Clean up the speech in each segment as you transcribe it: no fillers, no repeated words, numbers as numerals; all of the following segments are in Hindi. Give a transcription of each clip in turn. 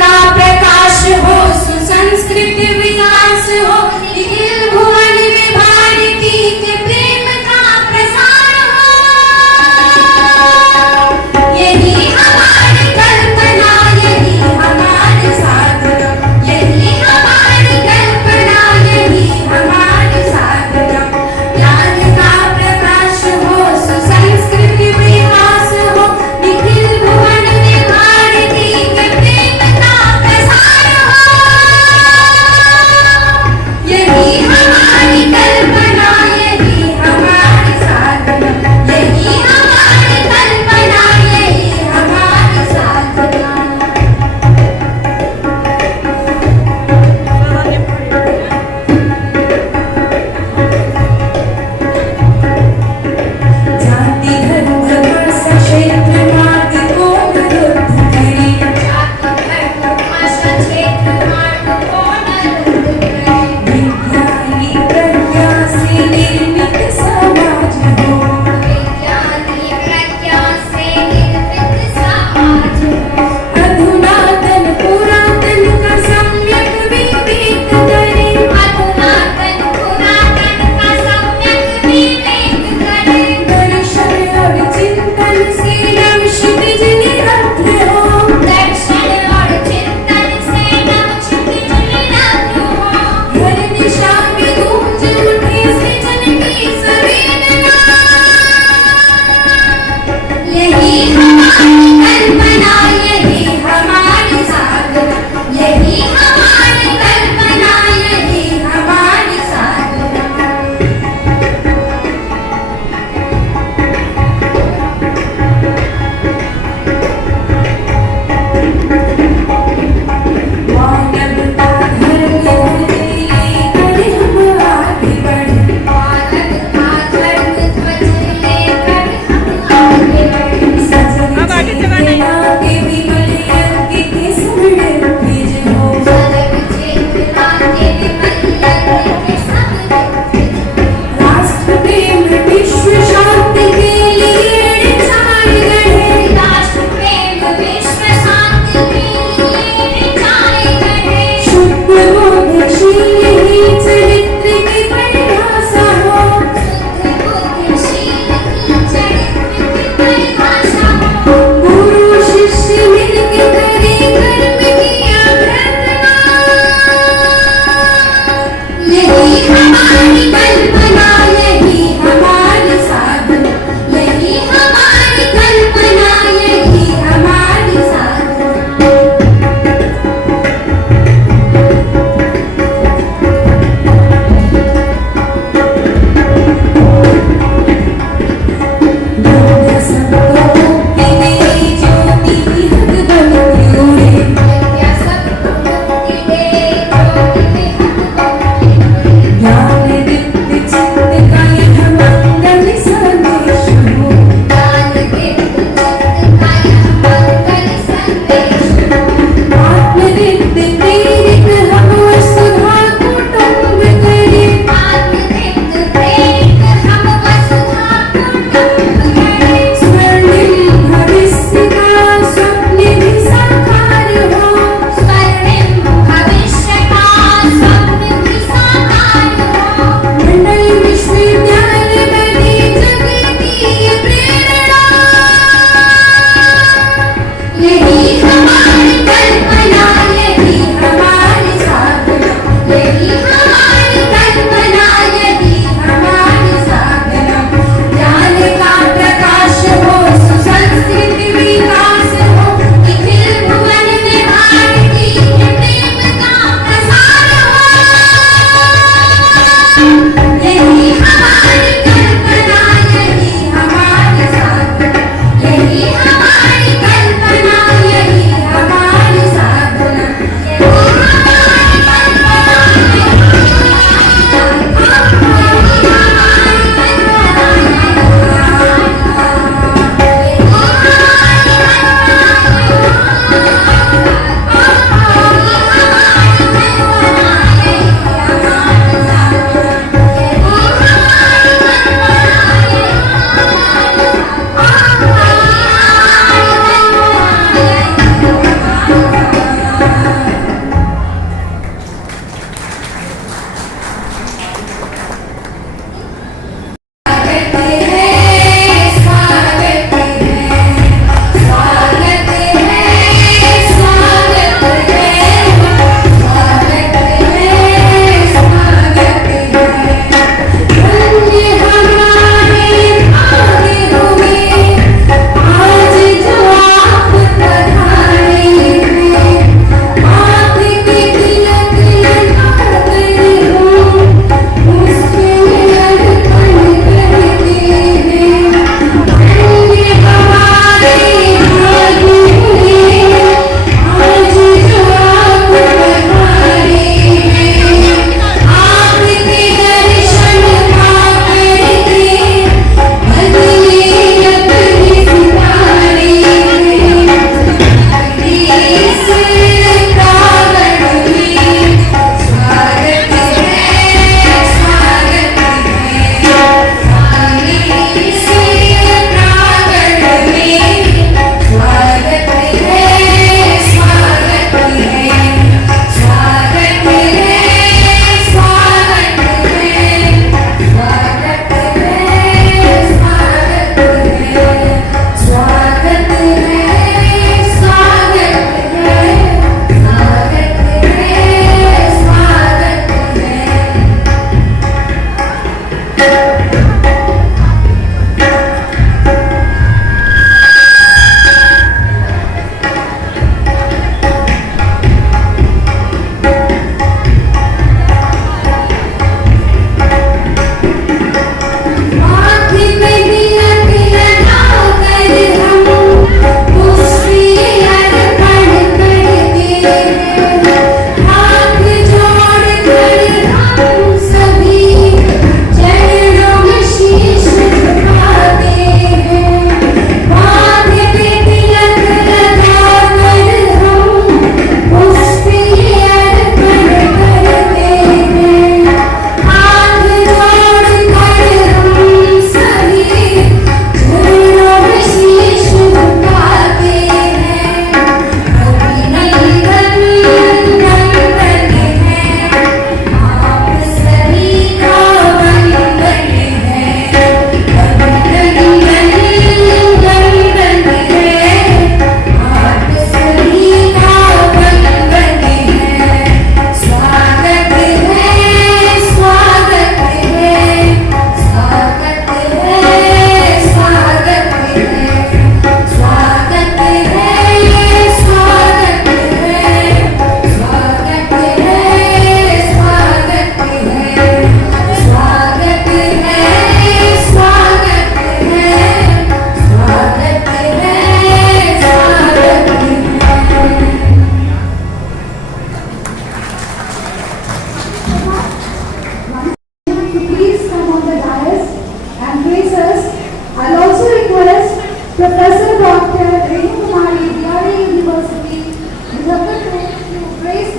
का प्रकाश हो, सुसंस्कृत विकास हो, निखिल भुवन में भारती के प्रेम का प्रसार हो। यही हमारी कल्पना, यही हमारी साधना, यही हमारी कल्पना, यही हमारी साधना। ज्ञान का प्रकाश हो, सुसंस्कृत विकास हो, निखिल भुवन में भारती के प्रेम का प्रसार हो।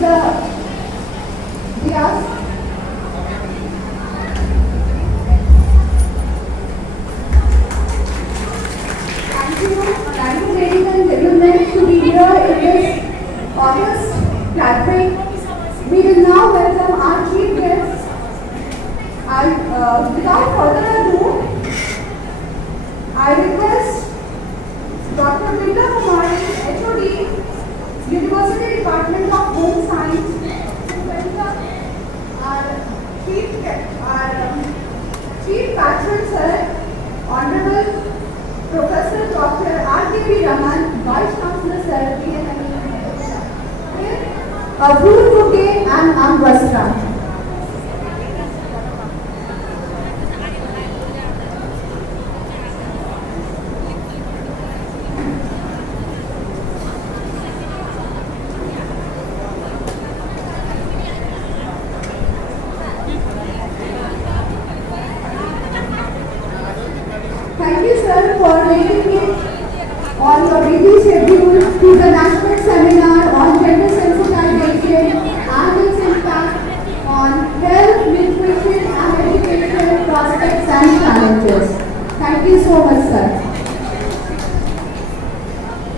Mr. Diaz. Thank you, ladies and gentlemen, to be here in this August gathering. We will now welcome our chief guests. Without further ado, I request Dr. Binda Kumari, HOD, University Department of Home Science, to welcome our chief patron sir, Honorable Professor Dr. R.K.P. Raman, Vice Chancellor Sir, PNME. A fruit bouquet and Ambastra. Thank you, sir, for making it on your busy schedule to the national seminar on gender sensitization and its impact on health, nutrition, and education prospects and challenges. Thank you so much, sir.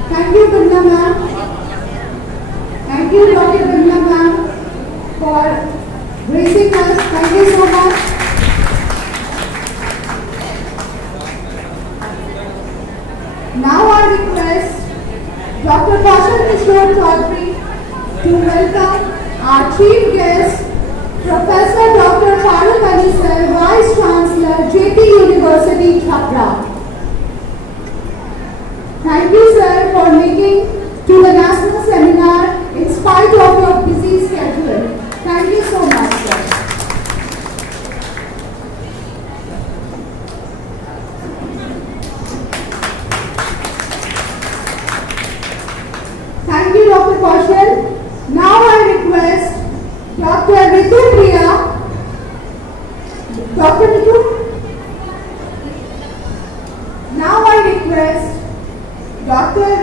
Thank you, Binda ma'am. Thank you, Dr. Binda ma'am, for gracing us. Thank you so much. Now I request Dr. Kaushal Kishore Chaudhary to welcome our chief guest, Professor Dr. Farooq Ali Sir, Vice Chancellor, JP University, Chhapra. Thank you, sir, for making to the national seminar in spite of your busy schedule. Thank you so much, sir. Thank you, Dr. Kaushal. Now I request Dr. Ritu Priya. Dr. Ritu. Now I request Dr.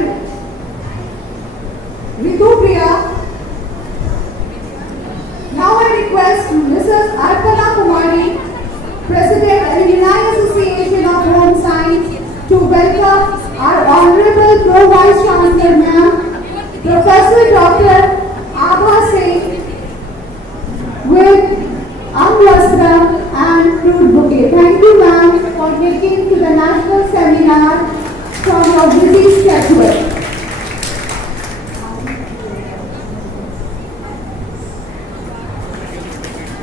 Ritu Priya. Now I request Mrs. Arpana Kumari, President Alumni Association of Home Science, to welcome our Honorable Pro Vice Chancellor Ma'am, Professor Dr. Abha Singh, with Ambastra and fruit bouquet. Thank you, ma'am, for making to the national seminar from your busy schedule.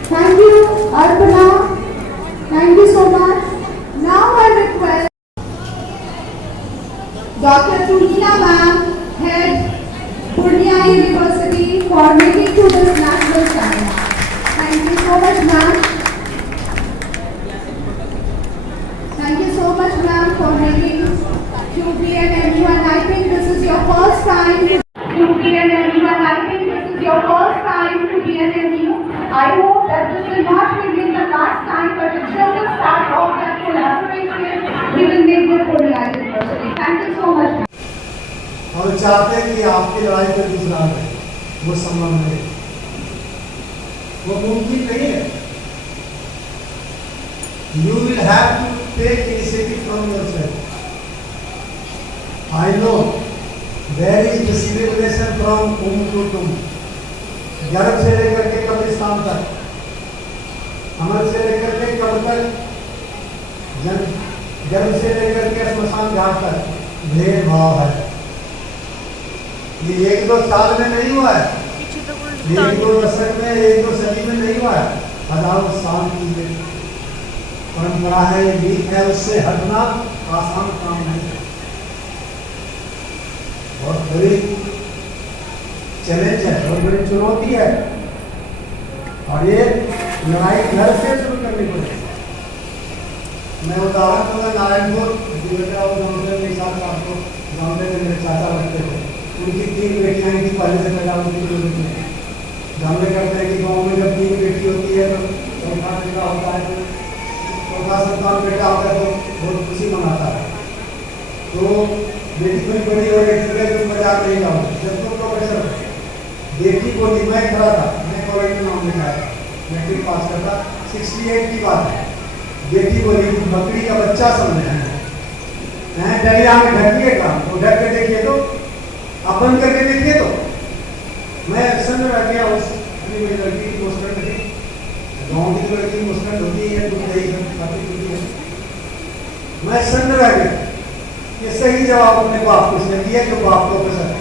Thank you, Arpana. Thank you so much. Now I request Dr. Tulina ma'am, Head, Purnia University, for making to this national seminar. Thank you so much, ma'am. Thank you so much, ma'am, for making to PNMU, and I think this is your first time to PNMU, and I think this is your first time to PNMU. I hope that this will not be the last time, but it's just a start of that collaboration we will make with Purnia University. Thank you so much. और चाहते हैं कि आपकी लड़ाई पर दूसरा रहे, वो संभव नहीं, वो मुमकिन नहीं है. You will have to take initiative from yourself. I know there is discrimination from womb to tomb. गर्भ से लेकर के कब्रिस्तान तक, अमर से लेकर के कब्र तक, गर्भ से लेकर के स्मशान घाट तक भेदभाव है. ये एक दो साल में नहीं हुआ है, एक दो दशक में, एक दो सदी में नहीं हुआ है, हजारों साल की परंपरा है. ये है, उससे हटना आसान काम नहीं है, बहुत बड़ी चैलेंज है, बहुत बड़ी चुनौती है. और ये लड़ाई घर से शुरू करनी पड़ेगी. मैं उदाहरण दूंगा, नारायणपुर के साथ आपको गाँव में मेरे चाचा लगते थे, उनकी 3 बेटियां थी, पहले से पैदा होती थी. जानते करते हैं कि गाँव में जब 3 बेटी होती है तो चौथा बेटा होता है, चौथा संतान बेटा होता है तो बहुत खुशी मनाता है. तो बेटी बड़ी बड़ी हो गई, तो मजाक नहीं जाओगे. जब तो प्रोफेसर बेटी को ली, मैं खड़ा था, मैं कॉलेज में नाम लिखाया, मैट्रिक पास करता, 68 की बात है। बेटी को ली, बकरी का बच्चा समझ रहे हैं, डरिया में ढकिएगा तो ढक के देखिए तो, आप बंद करके देखिए तो। मैं सन्न रह गया उस अपनी मेरी लड़की की मुस्कुराहट थी, गाँव की लड़की मुस्कुराहट होती है, दूध दही खाती होती है। मैं सन्न रह गया, ये सही जवाब अपने बाप को उसने दिया कि बाप को पसंद है।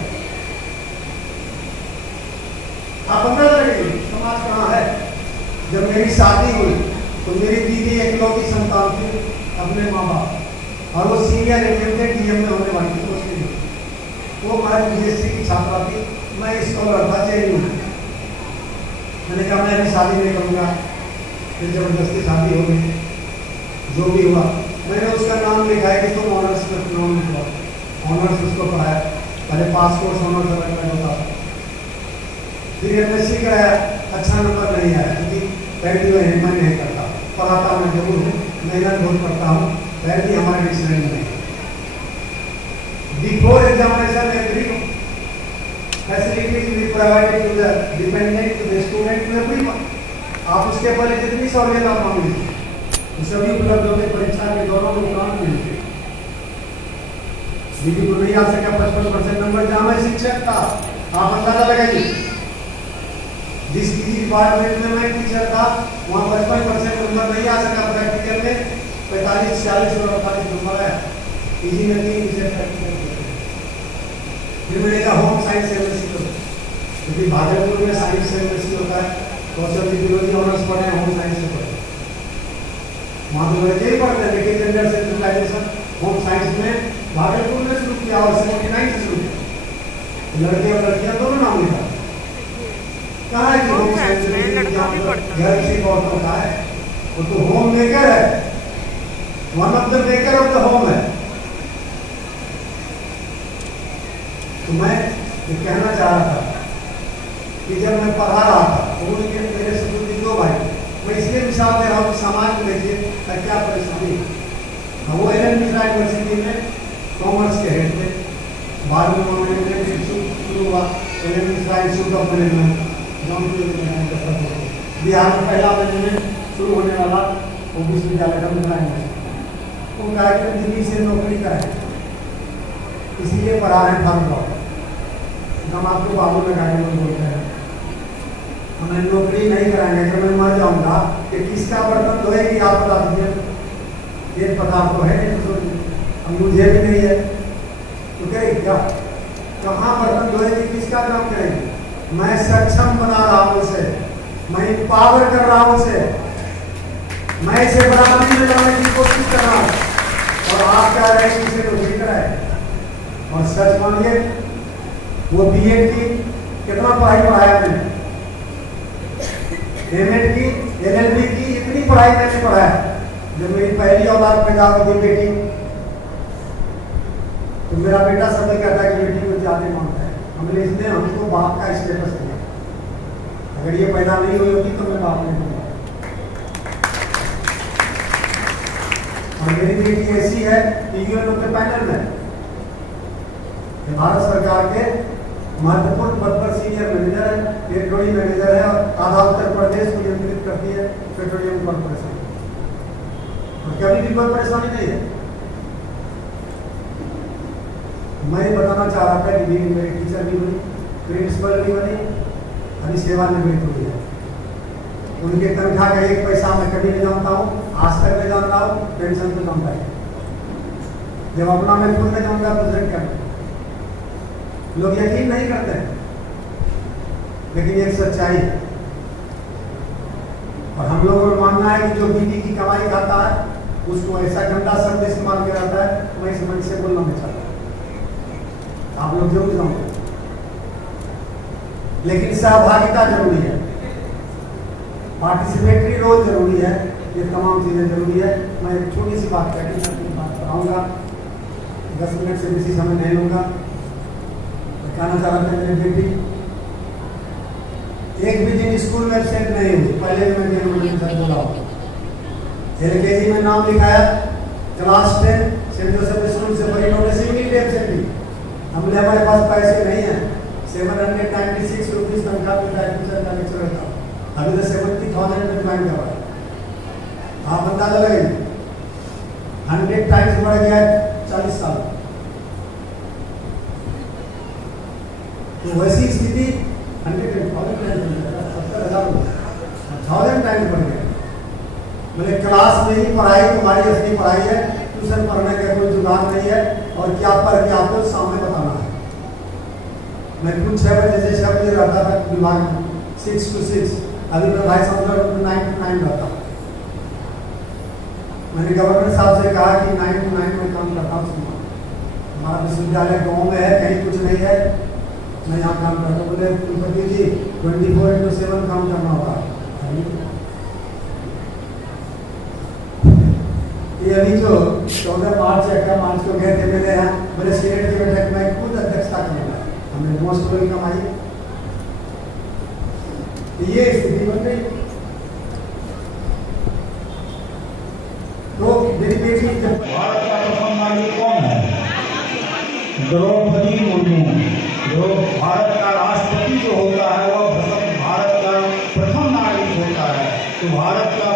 आप अंदाजा करिए समाज कहाँ है। जब मेरी शादी हुई तो मेरी दीदी इकलौती संतान थी अपने माँ बाप, और वो सीनियर एग्जीक्यूटिव डीएम में होने वाली थी उसके लिए। वो हमारे बीएससी की छात्रा थी, मैं स्कॉलर था, जेएनयू में। मैंने कहा मैं अभी शादी नहीं करूँगा, फिर जबरदस्ती शादी हो गई, जो भी हुआ। मैंने उसका नाम लिखाया कि तुम ऑनर्स में नाम लिखवा, ऑनर्स उसको पढ़ाया, पहले पास कोर्स ऑनर्स अलग होता था, फिर एमएससी कराया, अच्छा नंबर नहीं आया क्योंकि पहली में हिम्मत नहीं करता, पढ़ाता मैं जरूर हूँ, मेहनत बहुत करता हूँ, पहली हमारे डिक्शनरी में नहीं। Before examination every facilities will be provided to the dependent to the student to everyone. आप उसके पहले जितनी सहूलियत आप मांग लीजिए तो सभी उपलब्ध होते, परीक्षा के दौरान वो काम मिलते। दीदी को नहीं आ सका 55% नंबर, जहाँ मैं शिक्षक था, आप अंदाजा लगाइए, जिस किसी डिपार्टमेंट में मैं टीचर था वहाँ 55% नंबर नहीं आ सका, प्रैक्टिकल में 45, 46 और 48 नंबर है, इसी में 3 विषय प्रैक्टिकल। फिर मैंने कहा होम साइंस एमएससी लो, क्योंकि भागलपुर में साइंस से एमएससी होता है, सोशल जियोलॉजी ऑनर्स पढ़े, होम साइंस से पढ़े, वहाँ तो बच्चे ही पढ़ते हैं, लेकिन जेंडर सेंसिटाइजेशन होम साइंस में भागलपुर में शुरू किया और 79 से शुरू किया, लड़के और लड़कियाँ दोनों नाम लिखा। कहा है कि होम साइंस में घर से औरतों का है, वो तो होम मेकर है, one of the maker of the home है। तो मैं ये कहना चाह रहा था कि जब मैं पढ़ा रहा था तो मेरे स्कूल के 2 भाई, मैं इसलिए मिसाल दे रहा हूँ कि समाज में देखिए क्या परेशानी है। वो एल मिश्रा यूनिवर्सिटी में कॉमर्स के हेड थे, बाद में उन्होंने शुरू हुआ L Mishra institute of management Bihar में पहला मैनेजमेंट शुरू होने वाला वो विश्वविद्यालय का मिश्रा यूनिवर्सिटी। वो कहा कि दिल्ली से नौकरी कराए, इसीलिए पढ़ा रहे फर्म जॉब, हम आपको बाबू लगाने बोलते हैं, हमें नौकरी नहीं कराएंगे। अगर मैं मर जाऊंगा कि किसका बर्तन धोएगी आप बता दीजिए, ये पता आपको है नहीं, तो अब मुझे भी नहीं है तो करेगी क्या, कहाँ बर्तन धोएगी, किसका काम करेगी। मैं सक्षम बना रहा हूँ उसे, मैं पावर कर रहा हूँ उसे, मैं इसे बराबरी में लाने की कोशिश कर रहा हूँ, और आप कह रहे हैं कि इसे नौकरी कराए। और सच मानिए वो बीएड की कितना पढ़ाई पढ़ाया मैंने, एमएड की, एलएलबी की, इतनी पढ़ाई मैंने पढ़ाया। जब मेरी पहली औलाद पैदा होगी बेटी, तो मेरा बेटा सब कहता है कि बेटी को ज्यादा मानता है, हमने इसने हमको बाप का स्टेटस दिया। अगर ये पैदा नहीं हुई होती तो मैं बाप नहीं दूंगा। और मेरी बेटी ऐसी है कि यूएनओ के पैनल में भारत सरकार के महत्वपूर्ण पद पर सीनियर मैनेजर है, पेट्रोलियम मैनेजर है, और आधा उत्तर प्रदेश को नियंत्रित करती है पेट्रोलियम कॉर्पोरेशन। और कभी भी कोई परेशानी नहीं है। मैं बताना चाह रहा था कि मेरी टीचर भी बनी, प्रिंसिपल भी बनी, अभी सेवानिवृत्त हुई है। उनके तनख्वाह का 1 पैसा मैं कभी नहीं जानता हूँ, आज तक नहीं जानता हूँ, पेंशन तो जानता है। जब अपना मैं खुद नहीं जानता तो दूसरे क्या, लोग यकीन नहीं करते हैं, लेकिन एक सच्चाई है। और हम लोगों को मानना है कि जो बीटी की कमाई खाता है उसको ऐसा गंदा शब्द इस्तेमाल किया जाता है, मैं इस मंच से बोलना नहीं चाहता, आप लोग जरूर जानते। लेकिन सहभागिता जरूरी है, पार्टिसिपेटरी रोल जरूरी है, ये तमाम चीजें जरूरी है। मैं एक छोटी सी बात कहती हूँ, अपनी बात कराऊंगा, 10 मिनट से बेसी समय नहीं लूंगा। कहना चाह रहा था मेरी बेटी एक भी दिन स्कूल में एब्सेंट नहीं हुई, पहले भी मैंने बोला। एलकेजी में नाम लिखाया, क्लास 10 सेंट जोसेफ स्कूल से बड़ी नोटिस एब्सेंट हुई। हमने हमारे पास पैसे नहीं है, 796 रुपीज अभी तो 70,000 डिमांड कर रहा है। आप अंदाजा लगाइए, 100 टाइम्स बढ़ गया है 40 साल। तो वैसी स्थिति 1,000 टाइम्स बढ़ गया। बोले क्लास में ही पढ़ाई तुम्हारी असली पढ़ाई है, ट्यूशन पढ़ने का कोई जुगाड़ नहीं है, और क्या पढ़ के आपको सामने बताना है। मैं कुछ 6 बजे से 6 बजे रहता था विभाग में, 6 to 6। अभी मैं भाई साहब 9 to 9 रहता हूँ। मैंने गवर्नर साहब से कहा कि 9 to 9 में काम करता हूँ। हमारा विश्वविद्यालय गाँव में है, कहीं कुछ नहीं है, मैं यहाँ काम करता हूँ। बोले कुलपति जी 24/7 काम करना होगा। ये अभी जो 14 मार्च या 11 मार्च को गए थे मेरे यहाँ, मेरे सीनेट की बैठक में खुद अध्यक्षता करूँगा, हमने मोस्ट वेलकम आई। ये स्थिति बन गई। तो मेरी बेटी जब भारत का प्रथम नागरिक कौन है? द्रौपदी मुर्मू। जो भारत का राष्ट्रपति जो होता है वह भारत का प्रथम नागरिक होता है। तो भारत का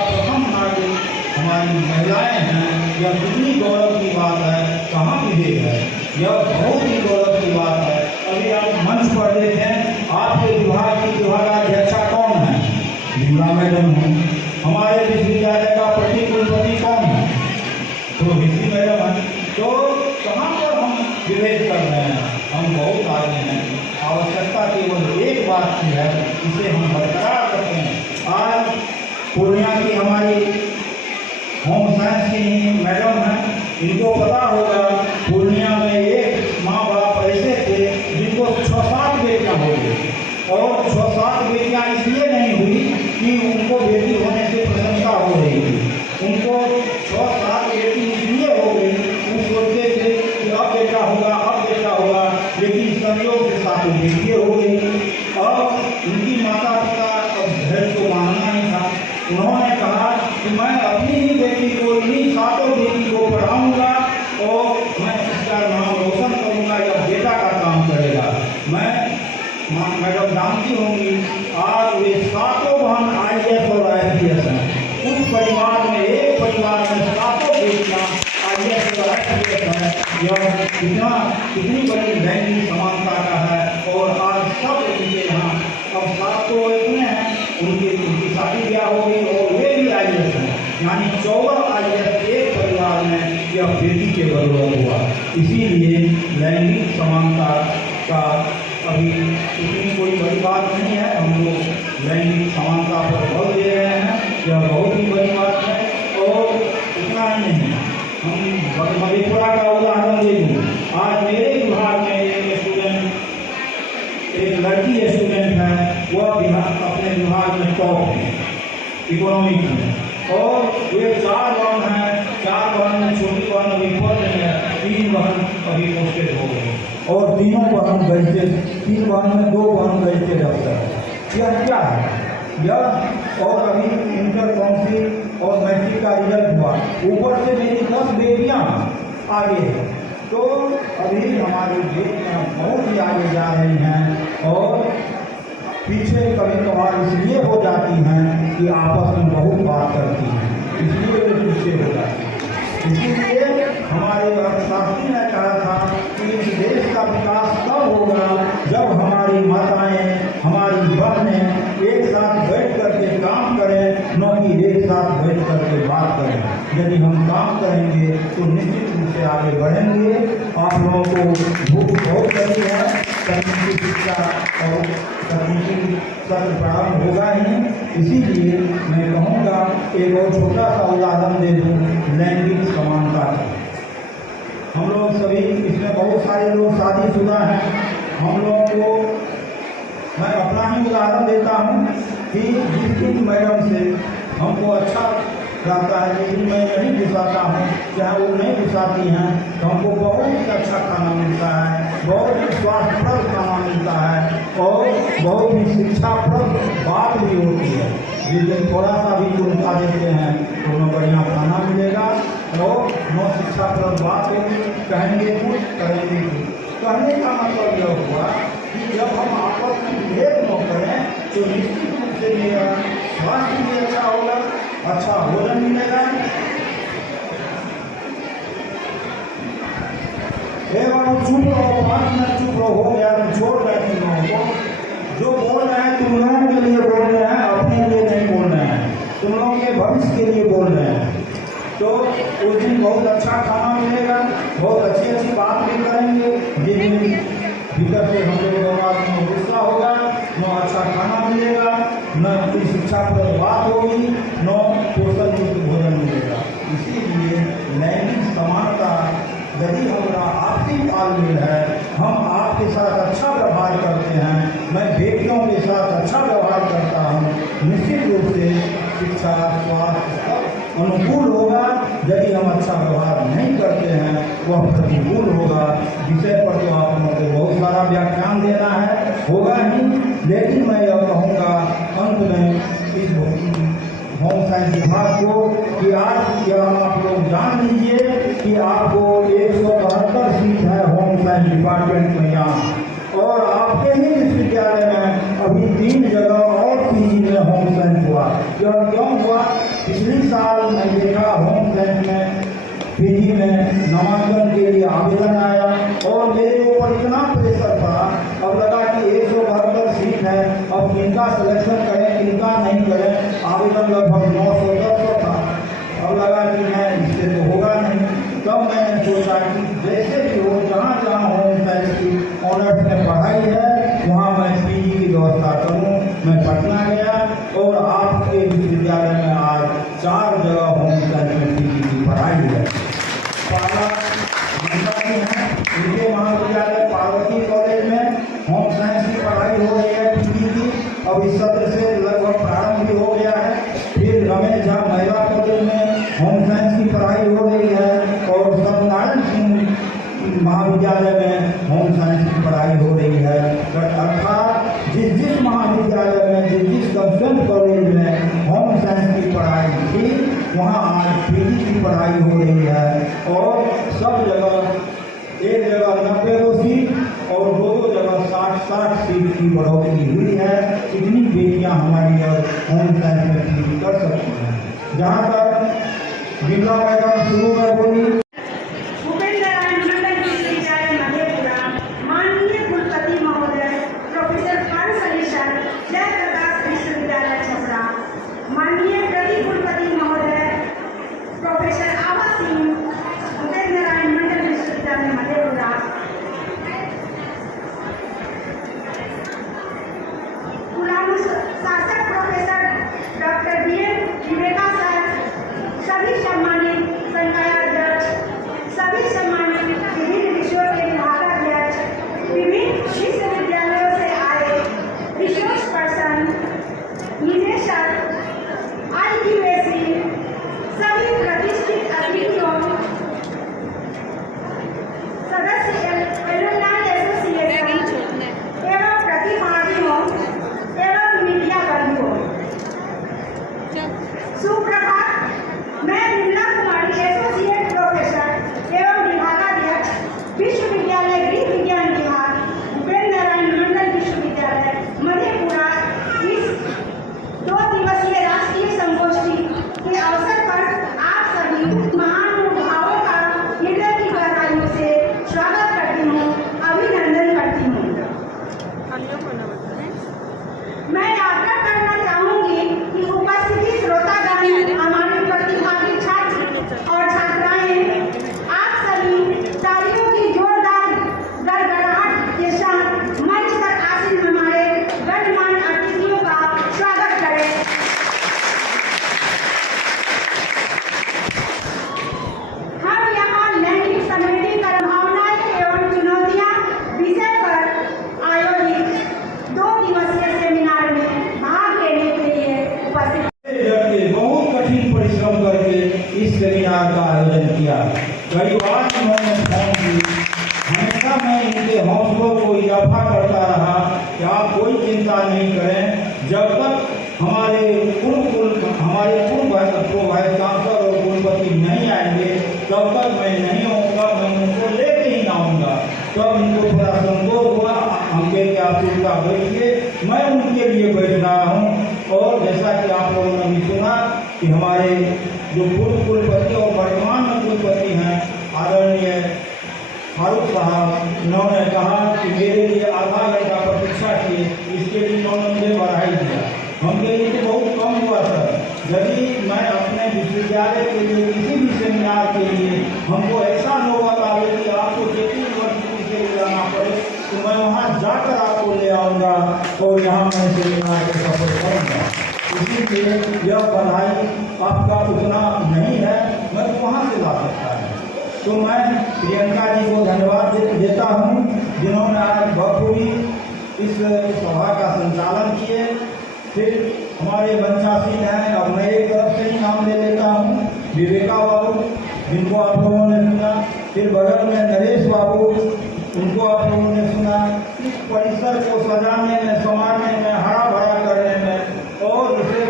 प्रथम नागरिक हमारी महिलाएं हैं। यह कितनी गौरव की बात है, कहाँ विवेक है, यह बहुत ही गौरव की बात है। अभी आप मंच पर देखें, आपके विभाग की विभागाध्यक्षा कौन है? विमला मैडम है। हमारे विश्वविद्यालय का कुलपति कौन है? तो हिस्सी मैडम है। तो कहाँ पर हम विवेक कर रहे हैं? हम बहुत आगे हैं। आवश्यकता केवल एक बात की है, इसे हम बरकरार रखें। आज पूर्णिया की हमारी होम साइंस की मैडम हैं, इनको पता होगा पूर्णिया में एक माँ बाप ऐसे थे जिनको 6-7 बेटियाँ हो गई, और 6-7 बेटियाँ इसलिए नहीं हुई कि उनको बेटी होने से प्रशंसा हो रही थी। उनको 6-7 बेटी इसलिए हो गई, वो सोचते थे कि अब बेटा होगा, अब बेटा होगा, लेकिन संयोग के साथ बेटियाँ हो गई। और उनकी माता पिता अब धैर्य को मानना नहीं था। उन्होंने कहा कि मैं अपनी ही बेटी को, इन्हीं 7 बेटी को पढ़ाऊँगा और मैं इसका नाम रोशन करूँगा, या बेटा का काम करेगा। मैं मैडम जानती होंगी, आज वे 7 बहन IAS और IPS हैं। उस परिवार में, एक परिवार में 7 बेटियाँ IAS और IPS हैं। यह कितनी बड़ी लैंगिक समानता का है। और आज सब उनके यहाँ अब 7 तो इतने हैं, उनकी शादी ब्याह हो गई और वे भी IAS हैं। यानी 14 IAS एक परिवार में यह बेटी के बदौलत हुआ। इसीलिए लैंगिक समानता का अभी इतनी कोई बड़ी बात नहीं है। हम लोग लैंगिक समानता पर बल दे रहे हैं, यह बहुत ही बड़ी बात है। और इतना ही नहीं, हम मधेपुरा का उदाहरण ले लूँ। आज मेरे विभाग में एक लड़की स्टूडेंट है, वह अपने विभाग में टॉप है इकोनॉमिक में, और वे 4 बहन हैं। 4 बहन में छोटी बहन अभी पढ़ रही है, 3 बहन अभी पोस्टेड हो गई, और तीनों बहन गजटेड, 3 बहन में 2 बहन गजटेड अफसर है। यह क्या है? यह और अभी इंटर काउंसिल और मैट्रिक का रिजल्ट हुआ, ऊपर से मेरी 10 बेटियाँ आगे हैं। तो अभी हमारी बेटियाँ बहुत ही आगे जा रही हैं, और पीछे कभी कभार इसलिए हो जाती हैं कि आपस में बहुत बात करती हैं, इसलिए वे पीछे हो जाती हैं। इसीलिए हमारे अर्थशास्त्री ने कहा था कि इस देश का विकास तब होगा जब हमारी माताएं, हमारी बहनें एक साथ बैठ करके काम करें, न कि एक साथ बैठ करके बात करें। यदि हम काम करेंगे तो निश्चित रूप से आगे बढ़ेंगे। आप लोगों को भूख बहुत लगी है, तकनीकी शिक्षा और तकनीकी सत्र प्रारंभ होगा ही। इसीलिए मैं कहूँगा एक और छोटा सा उदाहरण दे दूँ लैंगिक समानता का। हम लोग सभी इसमें बहुत सारे लोग शादीशुदा हैं। हम लोगों को मैं अपना ही उदाहरण देता हूँ कि जिस दिन मैडम से हमको अच्छा लगता है, जिस दिन मैं नहीं घुसाता हूँ, चाहे वो नहीं घुसाती हैं, तो हमको बहुत ही अच्छा खाना मिलता है, बहुत ही स्वास्थ्यप्रद खाना मिलता है, और बहुत ही शिक्षाप्रद बात भी होती है। जिस दिन थोड़ा सा भी कुंठा देते हैं तो उन्हें बढ़िया खाना मिलेगा, और न शिक्षाप्रद बात होगी, कहेंगे कुछ करेंगे कुछ। कहने का मतलब यह हुआ कि जब हम आपस में भेद न करें मिलेगा, स्वास्थ्य भी अच्छा होगा, अच्छा भोजन मिलेगा। चुप रहो, 5 मिनट चुप रहो, हो गया, तुम छोड़ रहे तुम लोगों को। जो बोल रहे हैं तुम लोगों के लिए बोल रहे हैं, अपने लिए नहीं बोल रहे हैं, तुम लोगों के भविष्य के लिए बोल रहे हैं। तो उस दिन बहुत अच्छा खाना मिलेगा, बहुत अच्छी अच्छी बात भी करेंगे। जिस दिन भीतर से हम लोग दिमाग में गुस्सा होगा, न अच्छा खाना मिलेगा, न कोई शिक्षा पर बात होगी, न पोषण युक्त भोजन मिलेगा। इसीलिए लैंगिक समानता यदि हमारा आपसी तालमेल है, हम आपके साथ अच्छा व्यवहार करते हैं, मैं बेटियों के साथ अच्छा व्यवहार करता हूँ, निश्चित रूप से शिक्षा स्वास्थ्य अनुकूल होगा। यदि हम अच्छा व्यवहार नहीं करते हैं वह प्रतिकूल होगा। विषय पर तो आप लोगों को बहुत सारा व्याख्यान देना है, होगा ही, लेकिन मैं यह कहूँगा अंत में इस होम साइंस विभाग को कि आज यह आप लोग जान लीजिए कि आपको 172 सीट है होम साइंस डिपार्टमेंट में यहाँ, और आपके ही विश्वविद्यालय में अभी 3 जगह और पीजी में होम साइंस हुआ। यह क्यों हुआ? पिछली साल मैं देखा होम साइंस में पीजी में नामांकन के लिए आवेदन आया और मेरे ऊपर इतना प्रेशर पड़ा, अब लगा कि 172 सीट है, अब किनका सिलेक्शन करें किनका नहीं करें। आवेदन लगभग 900 था, अब लगा कि मैं इससे तो होगा नहीं। तब मैंने सोचा कि जैसे भी हो, जहाँ जहाँ होम साइंस की ऑनर्स में पढ़ाई है वहाँ मैं पीजी की व्यवस्था करूँ। मैं पटना गया और आपके विश्वविद्यालय में आज 4 जगह होम साइंस में पीजी की पढ़ाई है। पहला है उनके महाविद्यालय पार्वती कॉलेज में होम साइंस की पढ़ाई हो रही है पीजी की, अब इस सत्र से लगभग प्रारंभ भी हो गया है। फिर रमेश झा महिला कॉलेज में होम साइंस की पढ़ाई हो रही है और सत्यनारायण सिंह महाविद्यालय में होम साइंस की पढ़ाई हो रही है। अर्थात जिस जिस महाविद्यालय में जिस कंसर्न कॉलेज में होम साइंस की पढ़ाई थी वहाँ आज पीजी की पढ़ाई हो रही है। और सब जगह एक जगह 90 सीट और 2 जगह 60 सीट की बढ़ोतरी हुई है। इतनी बेटियां हमारी और होम साइंस में पीजी कर सकती हैं। जहाँ तक विमला मैडम शुरू में बोली, सेमिनार का आयोजन किया। कई बार उन्होंने फोन की, हमेशा मैं इनके हौसलों को इजाफा करता रहा कि आप कोई चिंता नहीं करें, जब तक हमारे पूर्व वाइस चांसलर और कुलपति नहीं आएंगे तब तक मैं नहीं आऊँगा, मैं उनको लेके ही ना आऊँगा। तब इनको थोड़ा संतोष हुआ, हमके आप उनका बैठिए, मैं उनके लिए बैठ रहा हूँ। और जैसा कि आप लोगों ने भी सुना कि हमारे जो पूर्व कुलपति और वर्तमान में कुलपति हैं आदरणीय फारूक साहब, उन्होंने कहा कि मेरे लिए आधा घंटा प्रतीक्षा किए, इसके लिए उन्होंने मुझे बधाई दिया। हमके लिए तो बहुत कम हुआ सर। यदि मैं अपने विश्वविद्यालय के लिए किसी भी सेमिनार के लिए हमको ऐसा नौबत आवे कि आपको जेपी यूनिवर्सिटी से जाना पड़े, तो मैं वहाँ जाकर आपको ले आऊँगा और यहाँ मैं सेमिनार को सफल करूँगा। इसीलिए यह बधाई आपका उतना नहीं है, मैं वहाँ से ला सकता है। तो मैं प्रियंका जी को धन्यवाद देता हूँ जिन्होंने आज बखूबी इस सभा का संचालन किए। फिर हमारे मंचासीन हैं, अब मैं एक तरफ से ही नाम ले लेता हूँ, विवेका बाबू जिनको आप लोगों ने सुना, फिर बगल में नरेश बाबू उनको आप लोगों ने सुना। इस परिसर को सजाने में, संवारने में, हरा भरा करने में और इसे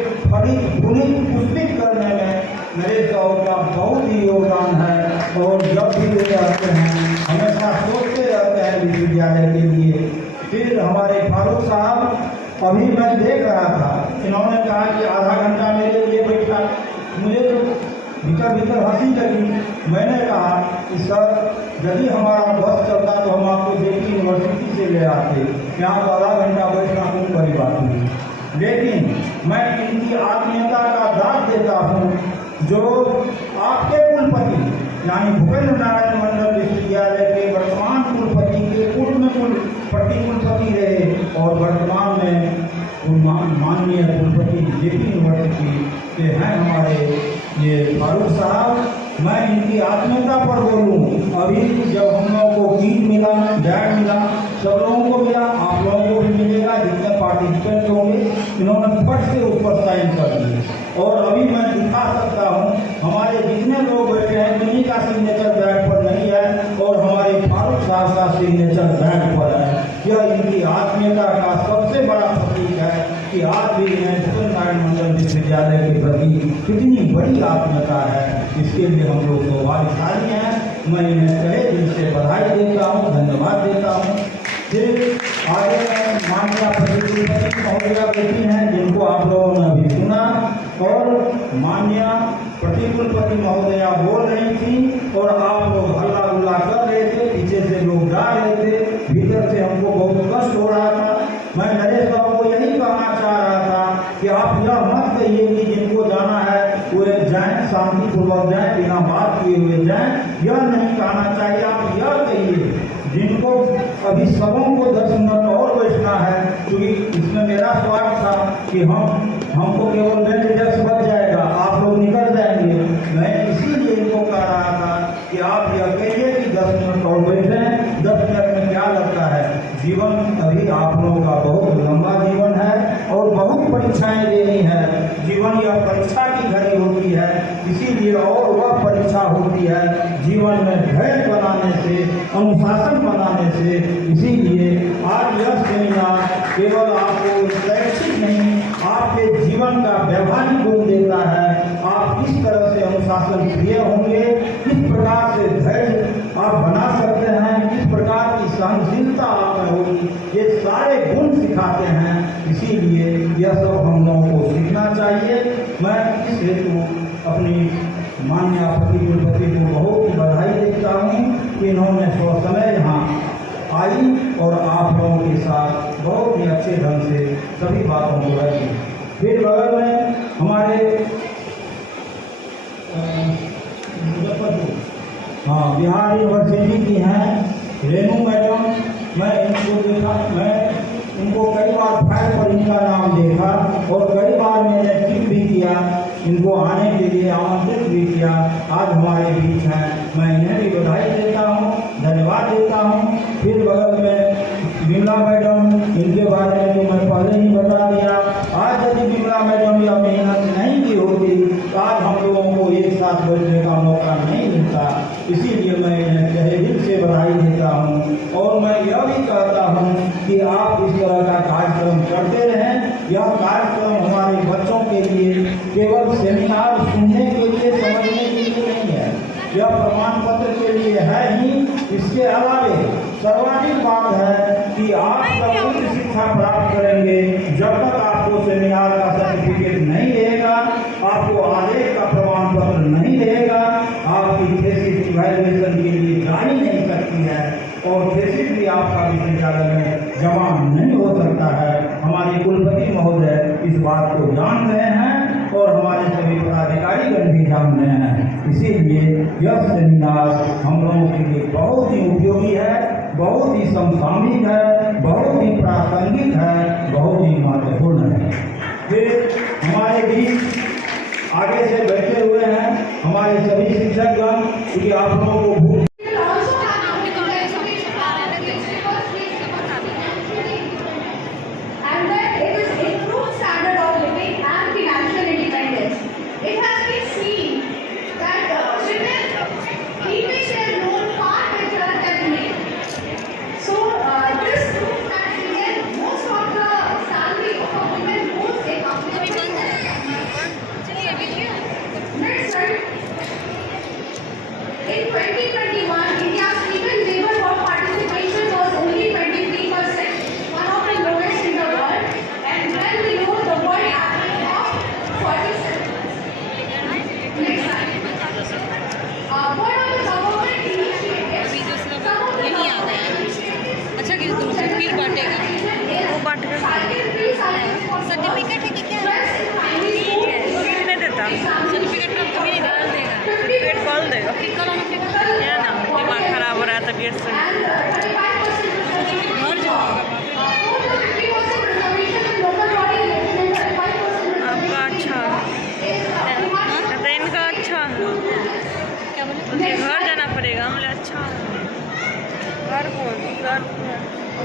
पुष्पित करने में नरेश बाबू का बहुत ही योगदान है। और जब भी वे आते हैं हमेशा सोचते रहते हैं विश्वविद्यालय के लिए। फिर हमारे फारूक साहब, अभी मैं देख रहा था, इन्होंने कहा कि आधा घंटा मेरे लिए बैठा, मुझे तो भीतर हंसी लगी। मैंने कहा कि सर यदि हमारा बस चलता तो हम आपको जेपी यूनिवर्सिटी से ले आते, यहाँ तो आधा घंटा बैठना कोई बड़ी बात नहीं। लेकिन मैं इनकी आत्मीयता का दाद देता हूँ जो आपके कुलपति यानी भूपेंद्र नारायण मंडल विश्वविद्यालय के वर्तमान कुलपति के पूर्व में कुलपति रहे और वर्तमान में माननीय कुलपति जेपी यूनिवर्सिटी के हैं हमारे ये फारूक साहब। मैं इनकी आत्मीयता पर बोलूँ, अभी जब हम लोगों को किट मिला, बैग मिला, सब लोगों को मिला, आप लोगों को भी मिलेगा, जितने पार्टिसिपेंट होंगे इन्होंने फट से उस पर साइन कर दिए। और अभी मैं दिखा सकता हूँ हमारे जितने लोग बैठे हैं उन्हीं का सिग्नेचर बैग पर नहीं है और हमारे फारूक साहब का सिग्नेचर बैग पर है। यह इनकी आत्मीयता का सबसे बड़ा प्रतीक है कि आज भी इन्हें भूपेंद्र नारायण मंडल विश्वविद्यालय के प्रति कितनी बड़ी आत्मीयता है, इसके लिए हम लोग सौभाग्यशाली हैं। मैं इन्हें तहे दिल से बधाई देता हूँ, धन्यवाद देता हूँ। फिर आगे माननीय प्रतिकुलपति महोदया बैठी हैं जिनको आप लोगों ने अभी सुना और माननीय प्रतिकुलपति महोदया बोल रही थी और आप लोग हल्ला गुल्ला कर रहे थे, पीछे से लोग गा रहे थे, भीतर से हमको बहुत कष्ट हो रहा था। मैं नरेश बाबू को यही कहना चाह रहा था कि आप यह मत कहिए कि जिनको जाना है वे जाएं, शांतिपूर्वक जाएं, बिना बात किए हुए जाएं, यह नहीं कहना चाहिए। आप यह कहिए जिनको अभी सबों को 10 मिनट और बैठना है, क्योंकि इसमें मेरा स्वार्थ था कि हमको केवल बेंच डेस्क बच जाएगा, आप लोग निकल जाएंगे। मैं इसीलिए इनको कह रहा था कि आप यह कहिए कि 10 मिनट और बैठें। 10 मिनट में क्या लगता है, जीवन अभी आप लोगों का बहुत लंबा जीवन है और बहुत परीक्षाएं देनी है। जीवन यह परीक्षा की घड़ी होती है, इसीलिए और वह परीक्षा होती है जीवन में धैर्य बनाने से, अनुशासन बनाने से। इसीलिए आज यह सेमिनार केवल आपको शैक्षिक नहीं, आपके जीवन का व्यवहारिक गुण देता है। आप किस तरह से अनुशासन प्रिय होंगे, किस प्रकार से धैर्य आप बना सकते हैं, किस प्रकार की सहनशीलता आप में होगी, ये सारे गुण सिखाते हैं। इसीलिए यह सब हम लोगों को सीखना चाहिए। मैं इस हेतु अपनी माननीय प्रतिकुलपति को बहुत ही बधाई देता हूँ कि इन्होंने समय यहाँ आई और आप लोगों के साथ बहुत ही अच्छे ढंग से सभी बातों को रखी। फिर बगल में हमारे बिहार यूनिवर्सिटी की हैं रेनू मैडम, मैं इनको कई बार फाइल पर इनका नाम देखा और कई बार मैंने टिक भी किया, इनको आने के लिए आमंत्रित भी किया। आज हमारे बीच हैं, मैं इन्हें भी बधाई देता हूँ, धन्यवाद देता हूँ। फिर बगल में विमला मैडम, इनके बारे में तो मैं पहले ही बता दिया। आज यदि विमला मैडम यह मेहनत नहीं की होती तो आज हम लोगों को एक साथ बैठने का मौका नहीं मिलता। इसीलिए मैं इन्हें तहे दिल से बधाई देता हूँ और मैं यह भी कहता हूँ कि आप इस तरह का कार्यक्रम करते रहें। यह कार्यक्रम हमारे बच्चों के लिए केवल सेमिनार सुनने के लिए, समझने के लिए नहीं है, यह प्रमाण पत्र के लिए है ही। इसके अलावे सर्वाधिक बात है कि आप सब शिक्षा प्राप्त करेंगे। जब तक आपको सेमिनार का सर्टिफिकेट नहीं रहेगा, आपको आदेश का प्रमाण पत्र नहीं रहेगा, आपकी थीसिस इवैल्यूएशन के लिए जा ही नहीं सकती है और थीसिस भी आपका विश्वविद्यालय में जमा नहीं हो सकता है। हमारे कुलपति महोदय इस बात को जान रहे हैं और हमारे सभी पदाधिकारीगण भी जान रहे हैं। इसीलिए यह सेमिनार हम लोगों के लिए बहुत ही उपयोगी है, बहुत ही समसामयिक है, बहुत ही प्रासंगिक है, बहुत ही महत्वपूर्ण है। फिर हमारे बीच आगे से बैठे हुए हैं हमारे सभी शिक्षकगण, क्योंकि आप लोगों को भूख and that it is improved standard of living and financial independence. It has been seen that women keeping their role far better than men. So this proves that Indian most of the salary of a woman goes in upward. Next slide. In 2021, India's female labor force participation was only 23%, one of the lowest in the world, and well below the world average of 47%. Next slide. What are the government initiatives? Some of the government initiatives अच्छा कि तुम फिर बांटेगा वो बांट कर सर्टिफिकेट है कि क्या नहीं देता सर्टिफिकेट तो कभी नहीं डाल देगा सर्टिफिकेट कॉल देगा फिर कल आना फिर क्या ना दिमाग खराब हो रहा है तबीयत से घर जाऊँगा आपका अच्छा ट्रेन का अच्छा क्या बोले घर जाना पड़ेगा हमने अच्छा घर को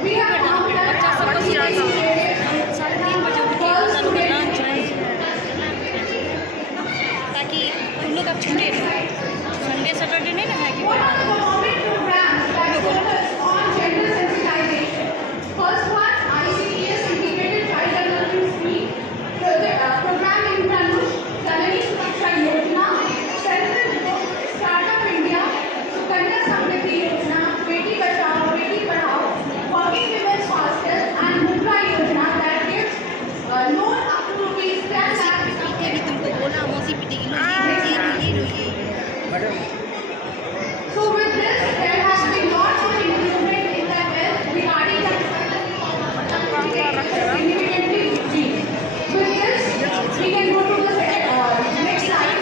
बच्चा सब बस जाता हम 3:30 बजे उठ के चालू करना चाहिए ताकि उन लोग का छुट्टी संडे सैटरडे नहीं ना है कि First one, ICDS integrated child development scheme, program in Dhanush, Janani Suraksha Yojana, Central Startup India, Sukanya Samriddhi Yojana, Beti Bachao, Beti Padhao, Working Women's Hostel, and Mudra Yojana that gives loan up to rupees 10 lakh. अभी तुमको बोला मौसी पिटेगी So with this, there has been lots of improvement in the wealth regarding the significantly increased. With this, we can go to the next slide.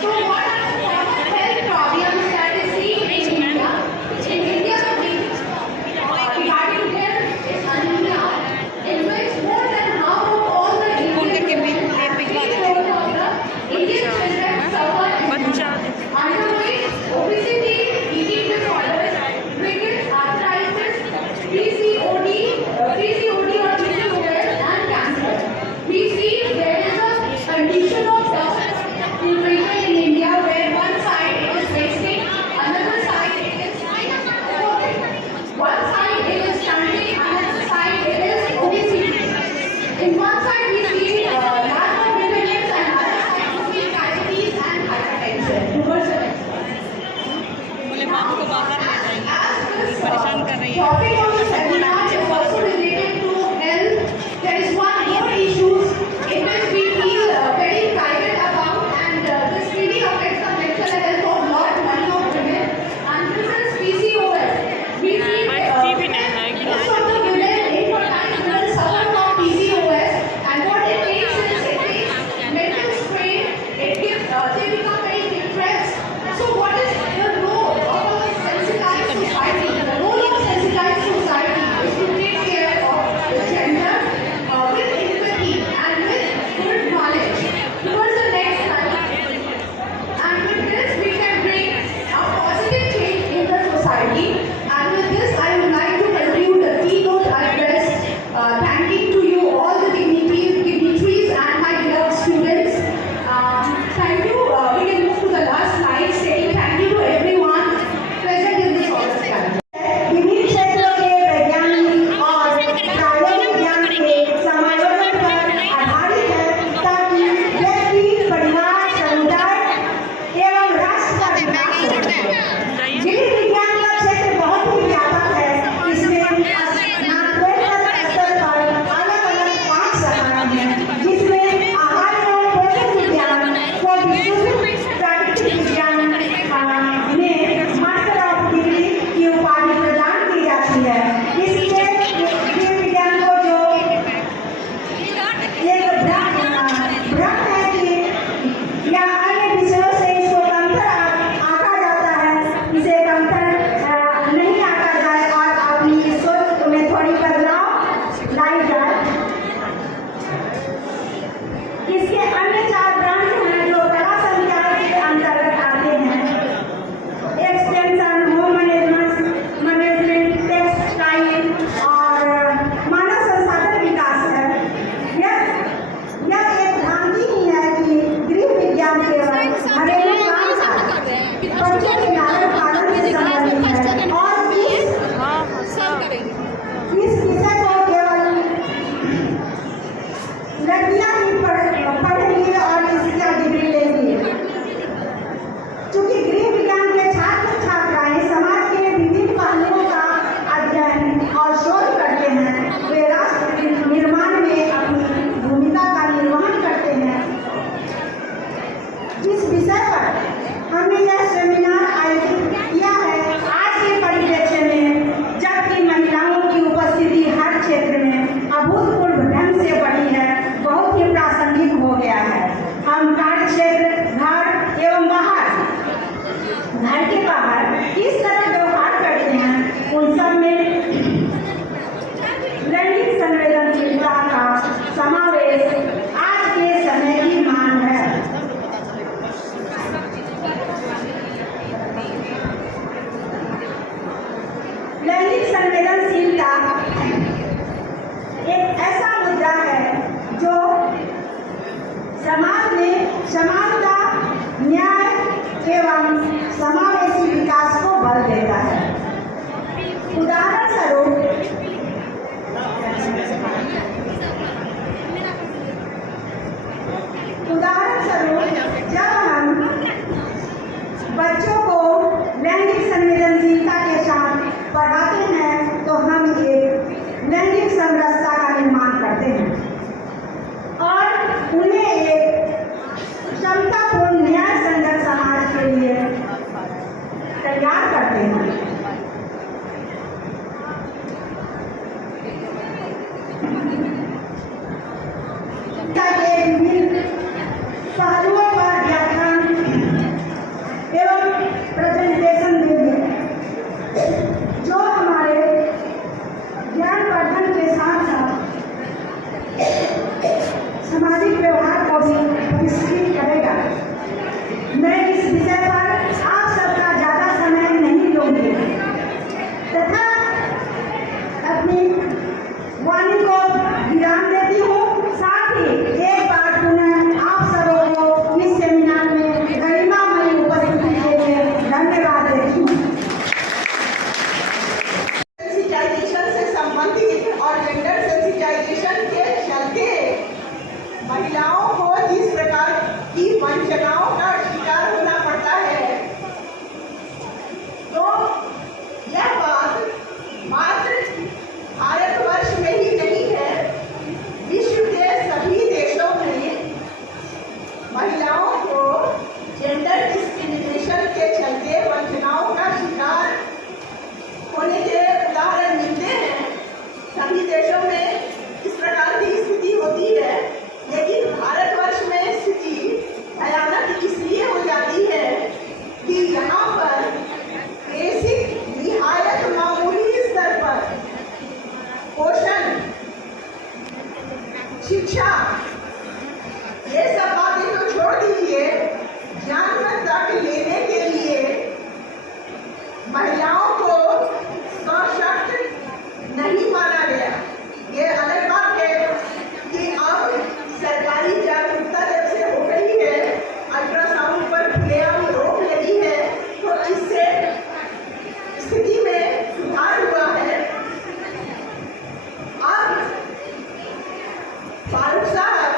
So what are the common health problems that is seen in India? In India, regarding health is anemia, in which more than half of all the Indian Indian children suffer underweight, obesity, eating disorders, rickets, arthritis, PCOD or PCOS, and cancer. We see there is a condition of nutrition in India where one side is wasting, another side is one side is stunting, another side is obesity. In one side we see lack of vitamins and other side we see diabetes and hypertension. बोले बाबू को बाहर ले जाएंगे परेशान कर रही है Topic of the seminar is also related to health. There is one more issue in which we feel very private about, and this really affects the mental health of lot many of women, and this is PCOS. We see most of the women in particular suffer from PCOS, and what it takes is it takes mental strain. It gives they become very depressed. So what is the role of a sensitized society? The role of a sensitized और शोध करते हैं, वे राष्ट्र निर्माण में अपनी भूमिका का निर्वहन करते हैं। जिस विषय पर हमने यह सेमिनार आयोजित किया है, आज के परिप्रेक्ष्य में जबकि महिलाओं की उपस्थिति हर क्षेत्र में अभूतपूर्व ढंग से बढ़ी है, बहुत ही प्रासंगिक हो गया है। हम कार्य क्षेत्र, घर एवं बाहर, घर के बाहर किस तरह व्यवहार करते हैं, उन सब में लैंगिक संवेदनशीलता का समावेश आज के समय की मांग है। लैंगिक संवेदनशीलता एक ऐसा मुद्दा है जो समाज में समानता, न्याय एवं समावेशी विकास को बल देता है। उदाहरण स्वरूप जब हम बच्चों को लैंगिक संवेदनशीलता के साथ पढ़ाते हैं तो हम एक लैंगिक समरसता का निर्माण करते हैं और उन्हें एक क्षमतापूर्ण न्याय संगत समाज के लिए तैयार करते हैं। विभिन्न पहलुओं पर व्याख्यान एवं प्रेजेंटेशन देंगे जो हमारे ज्ञानवर्धन के साथ साथ सामाजिक व्यवहार को भी परिष्कृत करेगा। मैं इस विषय पर आप सबका ज़्यादा समय नहीं लूँगी तथा अपनी वाणी को विराम देती हूँ। साथ ही एक बार पुनः आप सबों को इस सेमिनार में गरिमामयी उपस्थिति के लिए धन्यवाद देती हूँ। सेंसिटाइजेशन से संबंधित और जेंडर सेंसिटाइजेशन के चलते महिलाओं को जिस प्रकार की वंचनाओं का शिकार होना पड़ता है, तो यह बात मात्र भारतवर्ष में ही नहीं है, विश्व के सभी देशों में महिलाओं को जेंडर डिस्क्रिमिनेशन के चलते वंचनाओं का शिकार होने के उदाहरण मिलते हैं। सभी देशों में इस प्रकार की स्थिति होती है, लेकिन भारतवर्ष में स्थिति भयानक इसलिए हो जाती है कि यहाँ पर बेसिक निहायत मामूली स्तर पर पोषण, शिक्षा, ये सब बातें तो छोड़ दीजिए, जन्म तक लेने के लिए महिलाओं को सशक्त नहीं माना गया। ये अलग बात है कि अब सरकारी जागरूकता जब से हो गई है, अल्ट्रासाउंड पर खुलेआम रोक लगी है, तो इससे स्थिति में सुधार हुआ है। अब फारूक साहब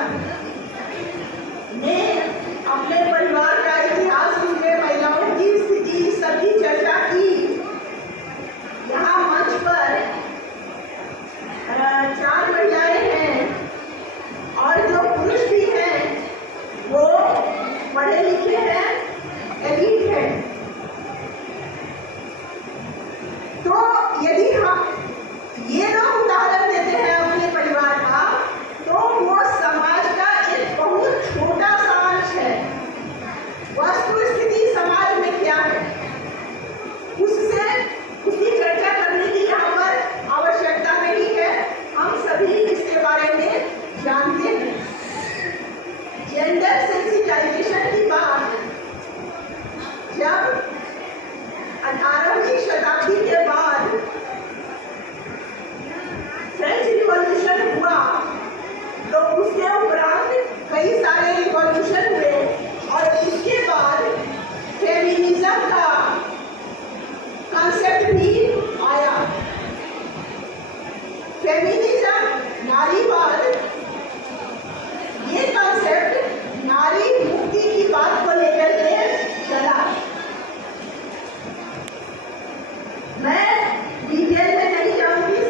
ने अपने परिवार का इतिहास, उसमें महिलाओं की स्थिति सबकी चर्चा की। यहाँ मंच पर 4 महिलाएं हैं और जो पुरुष भी हैं वो पढ़े लिखे हैं, एलीट हैं। तो यदि हम ये लोग उदाहरण देते हैं अपने परिवार का, तो वो समाज का एक बहुत छोटा सा अंश है। वस्तु स्थिति समाज में क्या है उसकी चर्चा करने की यहाँ पर आवश्यकता नहीं है, हम सभी इसके बारे में जानते हैं। जेंडर सेंसिटाइजेशन की बात जब 18वीं शताब्दी के बाद फ्रेंच रिवॉल्यूशन हुआ, तो उसके उपरांत कई सारे रिवॉल्यूशन हुए और उसके बाद फेमिनिज्म का कंसेप्ट भी आया। फेमिनिज्म, नारीवाद, ये कंसेप्ट नारी मुक्ति की बात को लेकर के चला। मैं डिटेल में नहीं जाऊंगी,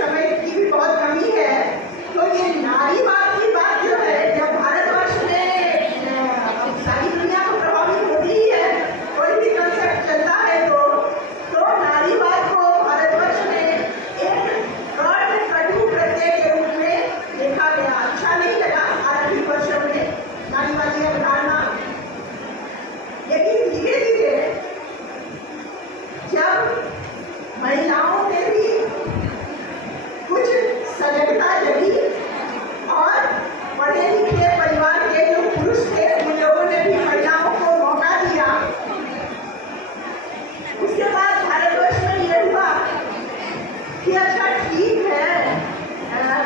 बेटा ठीक है,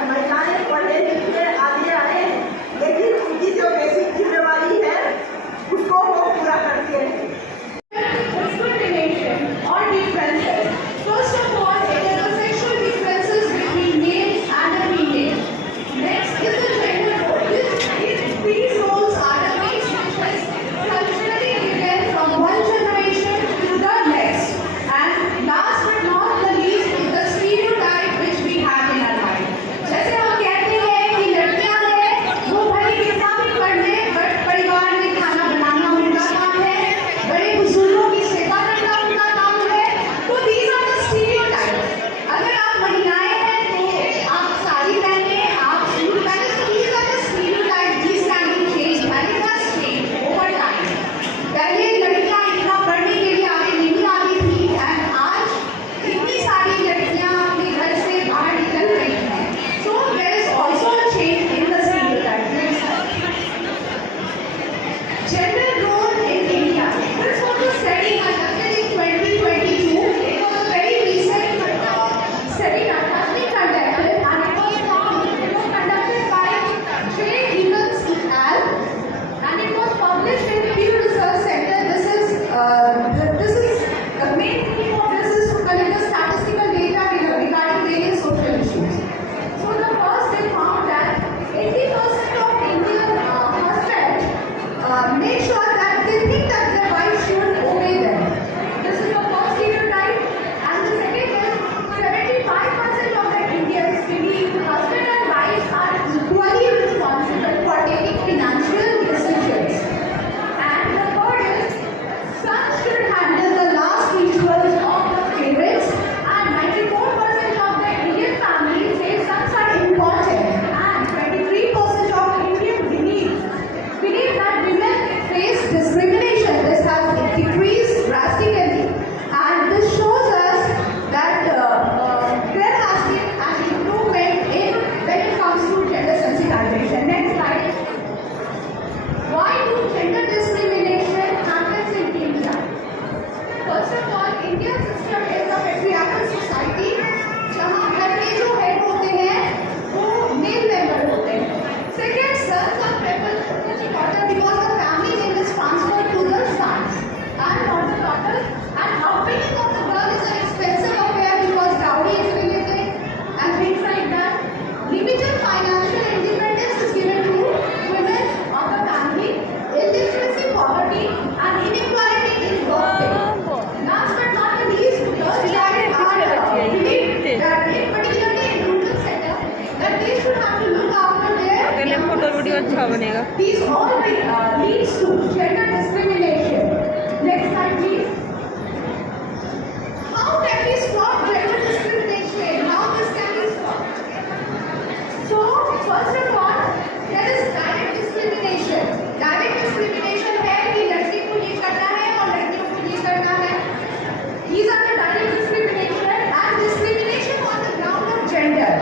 महिलाएं पढ़े लिखे आगे आए, लेकिन उनकी जो बेसिक जिम्मेवारी है उसको वो पूरा करते हैं। Discrimination or differences. First of all, it is the sexual differences between male and a female. Next is the gender role. These roles are the ways which is culturally given from one generation to the next. And last but not the least is the stereotype which we have in our life. जैसे हम कहते हैं कि लड़कियां हैं वो भले कितना भी पढ़ ले, बट परिवार में खाना बनाना उनका काम है, बड़े बुजुर्गों की सेवा करना उनका काम है। तो these are the stereotypes. अगर आप महिलाएं हैं तो आप साड़ी पहने, आप सूट पहने, तो these are the stereotypes. These can be changed and it has changed over time. पहले लड़कियां इतना पढ़ने के लिए आगे नहीं आती थी and आज इतनी सारी लड़कियां अपने घर से बाहर निकल रही हैं. So there is also a change in the stereotypes. Gender role in India. This was a study conducted in 2022. It was a very recent study that has been conducted, and it was conducted by J. Eagles et al. And it was published in Pew Research Center. This is the main theme of this is to collect the statistical data regarding various social issues. So the first they found that 80% of Indian husbands make sure that they think that their wife should obey them. This is the first stereotype. And the second is 75% of the Indians believe husband and wife are equally responsible for taking financial decisions. And the third is sons should handle the last rituals of the parents. And 94% of the Indian families say sons are important. And 23% of Indians believe that women face discrimination. This has decreased drastically, and this shows us that there has been an improvement in when it comes to gender sensitization. Next slide. Why do gender discrimination happens in India? First of all, Indian system is a patriarchal society जहाँ घर के जो हेड होते हैं वो मेल मेंबर होते हैं. Second, sons are preferred to the daughter because the family name is transferred to the sons and not the daughters. And upbringing of the girl is an expensive affair because dowry is related and things like that. Limited financial independence is given to women of the family. Illiteracy, poverty, and inequality in work pay. Last but not the least, girls are believed that particularly in rural setup that they should have to look after their अगले फोटो वीडियो अच्छा बनेगा. These all leads to gender discrimination. Next slide, please. How can we stop gender discrimination? How this can be stopped? So, first of all, there is direct discrimination. Direct discrimination है कि लड़की को ये करना है और लड़कियों को ये करना है. These are the direct discrimination and discrimination on the ground of gender.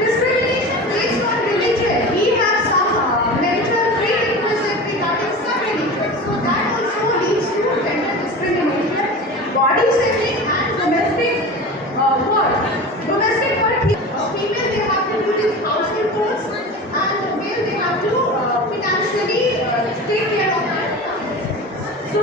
Discrimination based on religion. We have some mental prerequisites regarding some religion. So that also leads to gender discrimination. Body shaming and domestic work. Domestic work, female they have to do this household chores and male they have to financially take care of that. So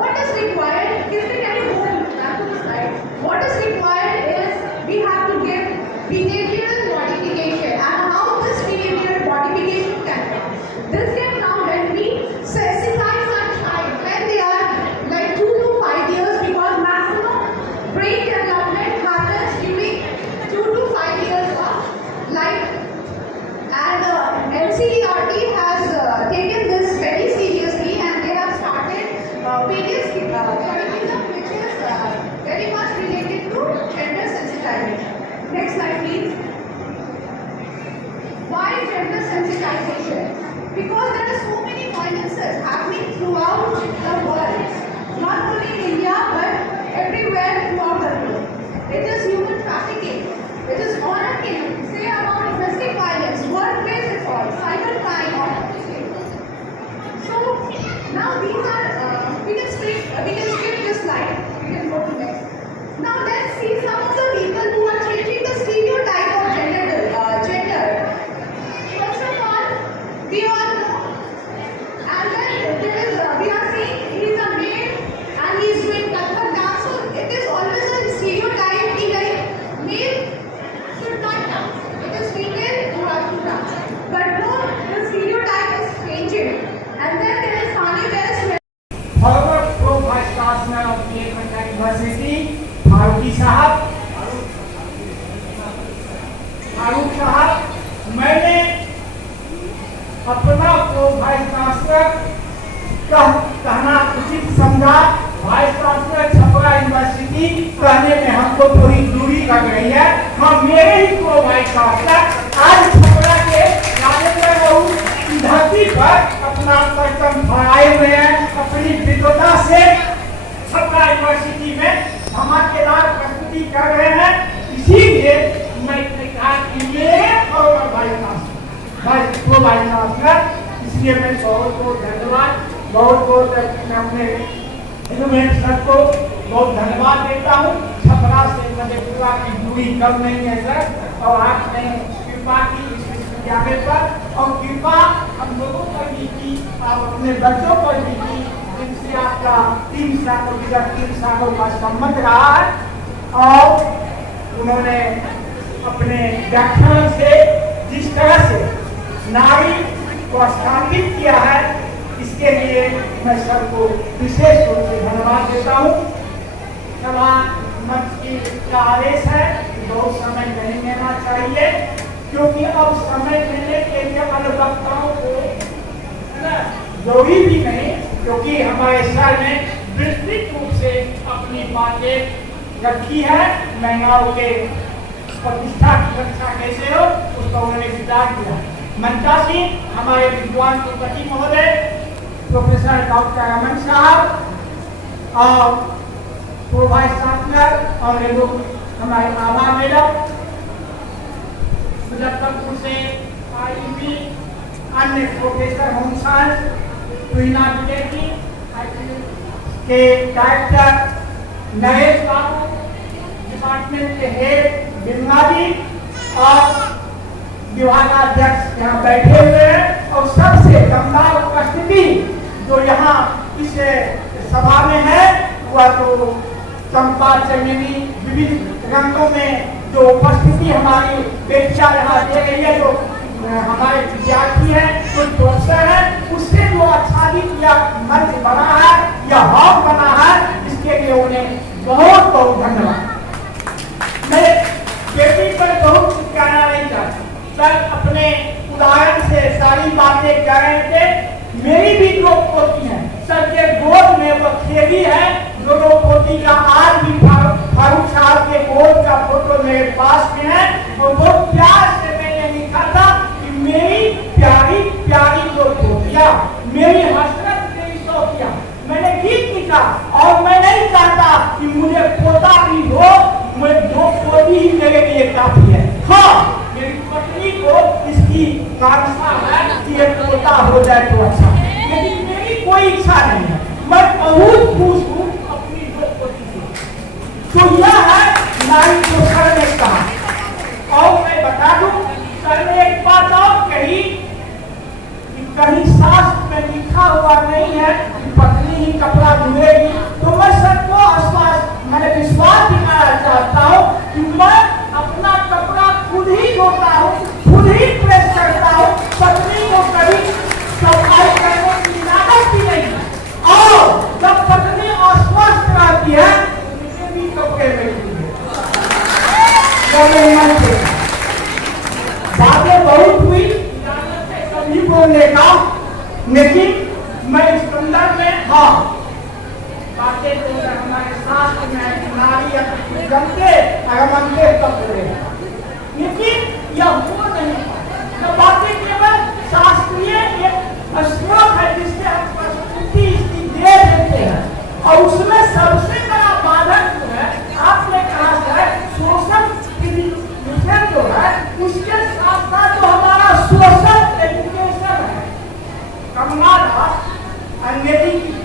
what is required? Can you go back to the slide? What is required is we have to give behavioral modification and how this behavioral modification can come. This can come when we sensitize our child when they are like 2 to 5 years because maximum brain development happens during 2 to 5 years of life. And NCERT has taken this very seriously and they have started various curriculum which is very much related to gender sensitization. Next slide, please. Why gender sensitization? Because there are so many violences happening throughout the world, not only in India but everywhere throughout the world. It is human trafficking, it is honor killing, say about domestic violence, workplace assault, cybercrime, or so now these are we can skip this slide. We can go to next. Now let's see some of the Farooq साहब, मैंने अपना को वाइस चांसलर कहना उचित समझा। वाइस चांसलर छपरा यूनिवर्सिटी कहने में हमको थोड़ी दूरी लग रही है। हम मेरे ही को वाइस चांसलर आज छपरा के राजेंद्र बाबू की धरती पर अपना परचम फहराए हुए हैं। अपनी विद्वता से छपरा यूनिवर्सिटी में धमाकेदार प्रस्तुति कर रहे हैं। इसीलिए मैं कहा कि मेरे और वाइस चांसलर, इसलिए मैं बहुत धन्यवाद, बहुत अपने सर को बहुत धन्यवाद देता हूँ। छपरा से मधेपुरा की दूरी कम नहीं है सर, और आपने कृपा की इस विश्वविद्यालय पर, और कृपा हम लोगों पर भी की, आप अपने बच्चों पर भी की, जिनसे आपका 3 सालों का संबंध रहा है। और उन्होंने अपने व्याख्यान से जिस तरह से नारी को स्थापित किया है, इसके लिए मैं सबको विशेष रूप से धन्यवाद देता हूँ। सभा मंच का आदेश है कि बहुत समय नहीं लेना चाहिए, क्योंकि अब समय लेने के लिए अधिवक्ताओं को जरूरी भी नहीं, क्योंकि हमारे सर ने विस्तृत रूप से अपनी बातें रखी है। महिलाओं के प्रतिष्ठा की रक्षा कैसे हो, उसका उन्होंने विचार किया। मंचासीन हमारे विद्वान कुलपति महोदय प्रोफेसर डॉक्टर अमन साहब और प्रो वाइस चांसलर और ये लोग हमारे आभा मैडम, मुजफ्फरपुर से आईबी, अन्य प्रोफेसर होम साइंस तुहिना विजयी के डायरेक्टर नरेश बाबू, डिपार्टमेंट के हेड बिरनादी और विभागाध्यक्ष यहाँ बैठे हुए हैं, और सबसे दमदार उपस्थिति जो यहाँ इस सभा में है वह तो चंपा चमेली विविध रंगों में जो उपस्थिति हमारी पेक्षा यहाँ दे रही है, जो हमारे विद्यार्थी हैं, कुछ प्रोफेसर हैं, उससे जो आच्छादित या मंच बना है या हॉल बना है, इसके लिए उन्हें बहुत बहुत धन्यवाद। मैं बेटी पर बहुत कहना नहीं चाहता, सर अपने उदाहरण से सारी बातें कह रहे थे। मेरी भी 2 पोती हैं, सर के गोद में वो खेली है। दोनों पोती का आज भी फारूक साहब के गोद का फोटो मेरे पास में है, और बहुत प्यार से मैंने लिखा था कि मेरी प्यारी प्यारी 2 पोतियां, मेरी हसरत तेरी सोतियां। मैंने गीत लिखा, और मैं नहीं चाहता कि मुझे पोता भी हो, मुझे 2 पोती ही मेरे लिए काफी है। हाँ, मेरी पत्नी को इसकी कांक्षा है कि एक पोता हो जाए तो अच्छा, लेकिन मेरी कोई इच्छा नहीं है। मैं बहुत खुश हूँ अपनी 2 पोती से। तो यह है नारी को सर ने कहा। और मैं बता दूं, सर ने एक बात और कही कि कहीं शास्त्र में लिखा हुआ नहीं है कि पत्नी ही कपड़ा धुएगी। तो मैं सबको मैंने विश्वास दिलाना चाहता हूँ कि मैं अपना कपड़ा खुद ही धोता हूँ, खुद ही प्रेस करता हूँ। पत्नी को कभी सफाई करने की लागत भी नहीं है, और जब पत्नी अस्वस्थ रहती है मुझे भी कपड़े मिलती है। बातें बहुत हुई, सभी बोलने का, लेकिन मैं इस संदर्भ में हाँ बातें तो हमारे शास्त्र में नारी अपनी जमते अगमनते कपड़े, लेकिन यह वो नहीं है। बातें केवल शास्त्रीय एक श्लोक है जिससे हम प्रस्तुति इसकी दे देते हैं, और उसमें सबसे बड़ा बाधक जो है, आपने कहा है सोशल मिशन जो है, उसके साथ साथ जो हमारा सोशल एजुकेशन है। कमला दास अंग्रेजी की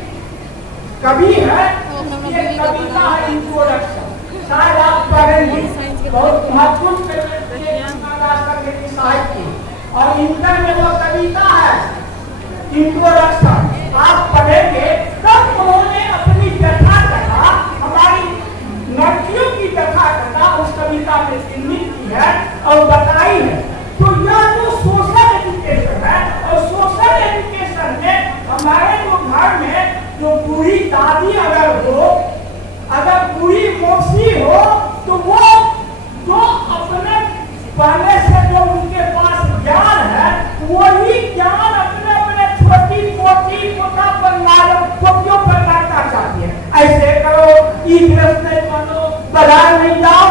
कवि है, ये कविता है इंट्रोडक्शन, शायद आप पढ़ेंगे, बहुत महत्वपूर्ण साहित्य, और इंटर में वो कविता है इंट्रोडक्शन। आप पढ़ेंगे तब उन्होंने अपनी व्यथा कथा, हमारी लड़कियों की व्यथा कथा उस कविता में चिन्हित की है और बताई है। तो यह जो सोशल एजुकेशन है, और सोशल एजुकेशन में हमारे जो घर में जो बूढ़ी दादी अगर हो, अगर बूढ़ी मौसी हो, तो वो जो अपने पहले से ई गिरफ्तारी वालों बाजार नहीं जाओ